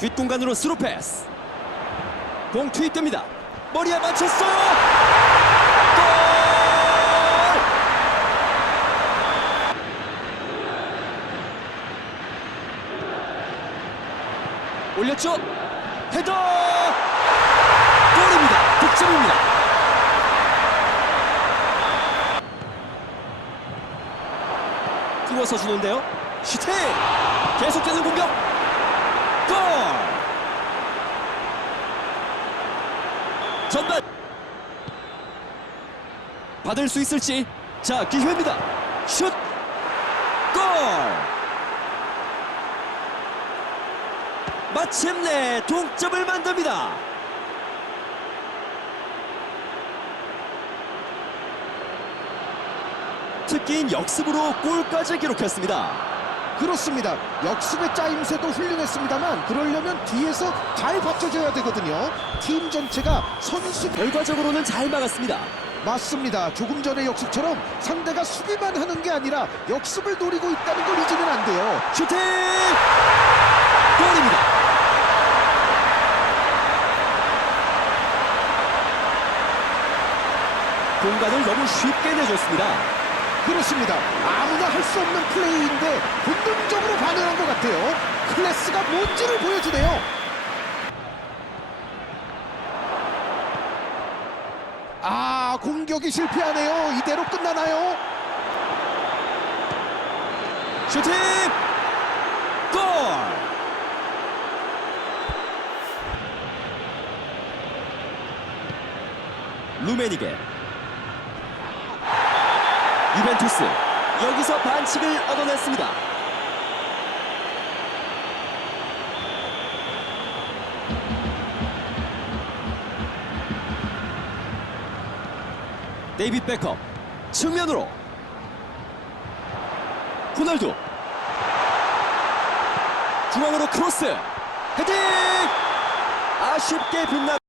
뒷공간으로 스루 패스. 공 투입됩니다. 머리에 맞췄어요. 골! 올렸죠? 헤더! 골입니다. 득점입니다. 띄워서 주는데요. 슈팅! 계속되는 공격. 골! 전반! 받을 수 있을지? 자 기회입니다. 슛! 골! 마침내 동점을 만듭니다. 특기인 역습으로 골까지 기록했습니다 그렇습니다. 역습의 짜임새도 훌륭했습니다만 그러려면 뒤에서 잘 받쳐줘야 되거든요. 팀 전체가 선수 결과적으로는 잘 막았습니다 맞습니다. 조금 전의 역습처럼 상대가 수비만 하는 게 아니라 역습을 노리고 있다는 걸 잊으면 안 돼요. 슈팅 골입니다 공간을 너무 쉽게 내줬습니다 그렇습니다. 아무나 할 수 없는 플레이인데 본능적으로 반응한 것 같아요. 클래스가 뭔지를 보여주네요. 아 공격이 실패하네요. 이대로 끝나나요? 슈팅 골 루메니게 유벤투스 여기서 반칙을 얻어냈습니다. 데이빗 베컴 측면으로. 호날두. 중앙으로 크로스. 헤딩! 아쉽게 빗나